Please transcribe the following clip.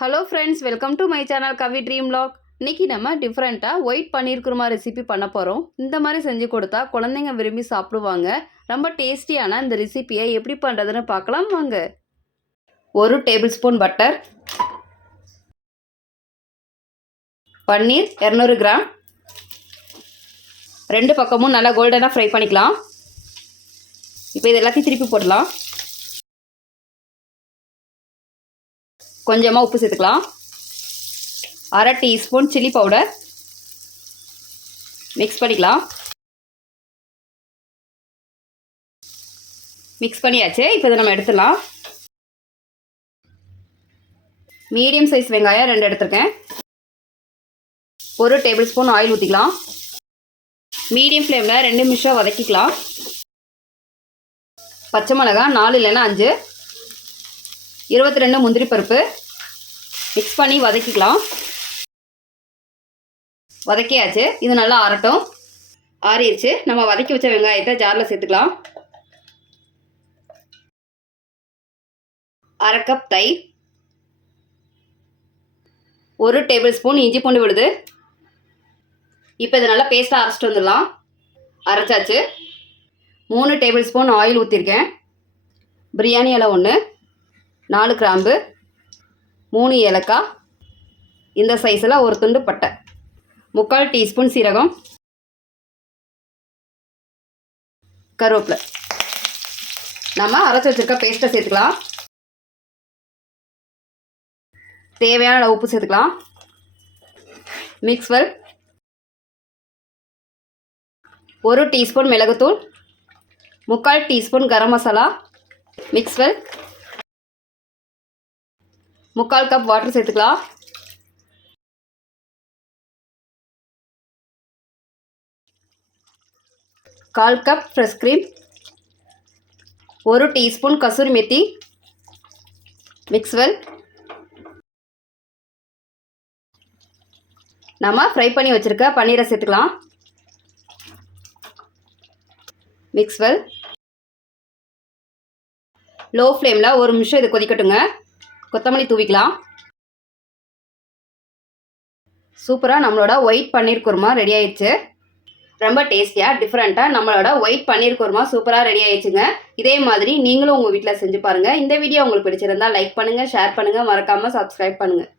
Hello friends welcome to my channel Kavi dream log இன்னைக்கு நம்ம டிஃப்ரெண்ட்டாக ஒயிட் பன்னீர் kurma recipe பண்ண போகிறோம் இந்த மாதிரி செஞ்சு கொடுத்தா குழந்தைங்க விரும்பி சாப்பிடுவாங்க. ரொம்ப டேஸ்டியான இந்த ரெசிபியை எப்படி பண்ணுறதுன்னு பார்க்கலாம் வாங்க. ஒரு டேபிள் ஸ்பூன் பட்டர் பன்னீர் இரநூறு கிராம் ரெண்டு பக்கமும் நல்லா கோல்டனாக ஃப்ரை பண்ணிக்கலாம். இப்போ இது எல்லாத்தையும் திருப்பி போடலாம். கொஞ்சமாக உப்பு சேர்த்துக்கலாம். அரை டீஸ்பூன் சில்லி பவுடர். மிக்ஸ் பண்ணிக்கலாம். மிக்ஸ் பண்ணியாச்சு. இப்போ இதை நம்ம எடுத்துடலாம். மீடியம் சைஸ் வெங்காயம் ரெண்டு எடுத்திருக்கேன். ஒரு டேபிள் ஸ்பூன் ஆயில் ஊற்றிக்கலாம் மீடியம் ஃப்ளேமில் ரெண்டு நிமிஷம் வதக்கிக்கலாம். பச்சை மிளகா நாலு இல்லைன்னா அஞ்சு. இருபத்தி ரெண்டு முந்திரி பருப்பு. மிக்ஸ் பண்ணி வதக்கிக்கலாம். வதக்கியாச்சு. இது நல்லா ஆறட்டும். ஆறிடுச்சு. நம்ம வதக்கி வச்ச வெங்காயத்தை ஜாரில் சேர்த்துக்கலாம். அரை கப் தை. ஒரு டேபிள் ஸ்பூன் இஞ்சி பூண்டு விடுது இப்போ இதை நல்லா பேஸ்ட்டாக அரைச்சிட்டு வந்துடலாம். அரைச்சாச்சு. மூணு டேபிள் ஸ்பூன் ஆயில் ஊற்றிருக்கேன் பிரியாணி இலை ஒன்று நாலு கிராம்பு மூணு ஏலக்காய் இந்த சைஸில் ஒரு துண்டு பட்டை. முக்கால் டீஸ்பூன் சீரகம் கருவேப்பிலை. நம்ம அரைச்சி வச்சுருக்க பேஸ்ட்டை சேர்த்துக்கலாம். தேவையான அளவு உப்பு சேர்த்துக்கலாம். மிக்ஸ் வெல் ஒரு டீஸ்பூன் மிளகுத்தூள் முக்கால் teaspoon garam masala. Mix well முக்கால் கப் வாட்டர் சேர்த்துக்கலாம். கால் கப் ஃப்ரெஷ் க்ரீம் ஒரு teaspoon kasuri methi. Mix well நம்ம ஃப்ரை பண்ணி வச்சுருக்க பன்னீரை சேர்த்துக்கலாம். மிக்ஸ்வெல் லோ ஃப்ளேமில் ஒரு நிமிஷம் இது கொதிக்கட்டுங்க. கொத்தமல்லி தூவிக்கலாம். சூப்பராக நம்மளோட ஒயிட் பன்னீர் குருமா ரெடி ஆயிடுச்சு. ரொம்ப டேஸ்டியாக டிஃப்ரெண்ட்டாக நம்மளோட ஒயிட் பன்னீர் குருமா சூப்பராக ரெடி ஆயிடுச்சுங்க. இதே மாதிரி நீங்களும் உங்கள் வீட்டில் செஞ்சு பாருங்கள் இந்த வீடியோ உங்களுக்கு பிடிச்சிருந்தா லைக் பண்ணுங்கள் ஷேர் பண்ணுங்கள் மறக்காமல் சப்ஸ்கிரைப் பண்ணுங்கள்